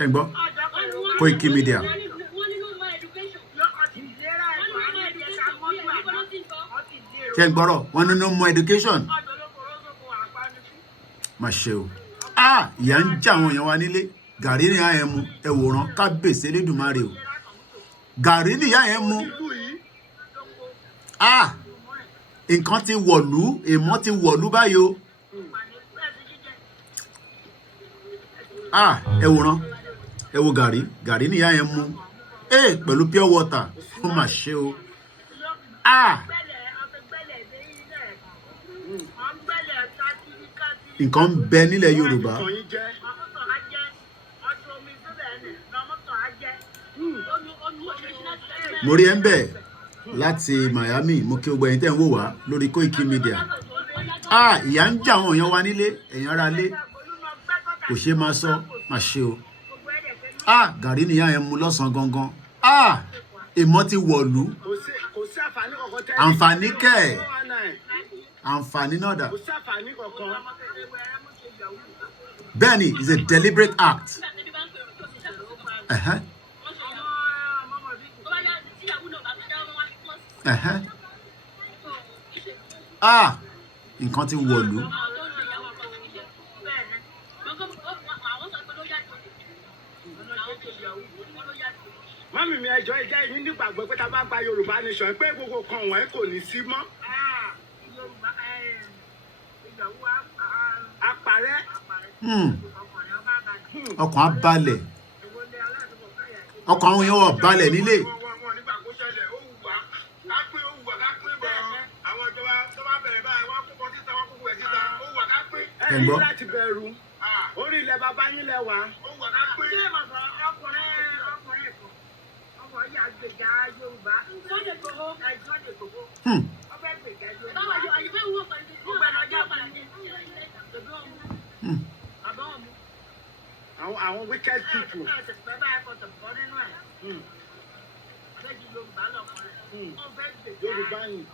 Ṣé ń gbọ́? Koikimedia. Ṣé ń gbọ́rọ̀? Wọ́n ní no more education. Má ṣe o. Ìyà ń jẹ àwọn èèyàn wa nílé. Gàrí ni ìyá yẹn mu. Ẹ wòran kábíyèsí Elédùmarè o. Gàrí ni ìyá yẹn mu. Nǹkan ti wọ̀lú, èèmọ̀ ti wọ̀lú báyìí o. Ẹ wòran. Ẹ wo gàrí ni ìyá yẹn mu. Pẹ̀lú pure water. Ó mà ṣe o. Nǹkan ń bẹ nílẹ̀ Yorùbá. Mo rí ẹ ń bẹ̀ láti Miami. Mo kí gbogbo ẹ̀yin tẹ́ ń wò wá lórí Koikimedia. Ìyà ń jẹ àwọn èèyàn wa nílé, èèyàn ara lé. Kò ṣe máa sọ, má ṣe o. Gàrí ni ìyá yẹn mu lọ́sàn-án gangan. Èèmọ̀ ti wọ̀lú. Àǹfààní kẹ̀. Àǹfààní náà dà. Bẹ́ẹ̀ni, it's a deliberate act. Nǹkan ti wọ̀lú. Mọ́mì mi ẹjọ́ ìjẹ́ yín nígbàgbọ́ pé tá a bá gba Yorùbá nation pé gbogbo kan wọ̀nyí kò ní sí mọ́. Àpàrẹ́. Ọkàn á balẹ̀. Ọkàn àwọn èèyàn wà balẹ̀ nílé. Ẹ ní láti bẹ̀rù. Orí ilẹ̀ bàbá yín lẹ wà. Àwọn wicked people. Yorùbá yìí.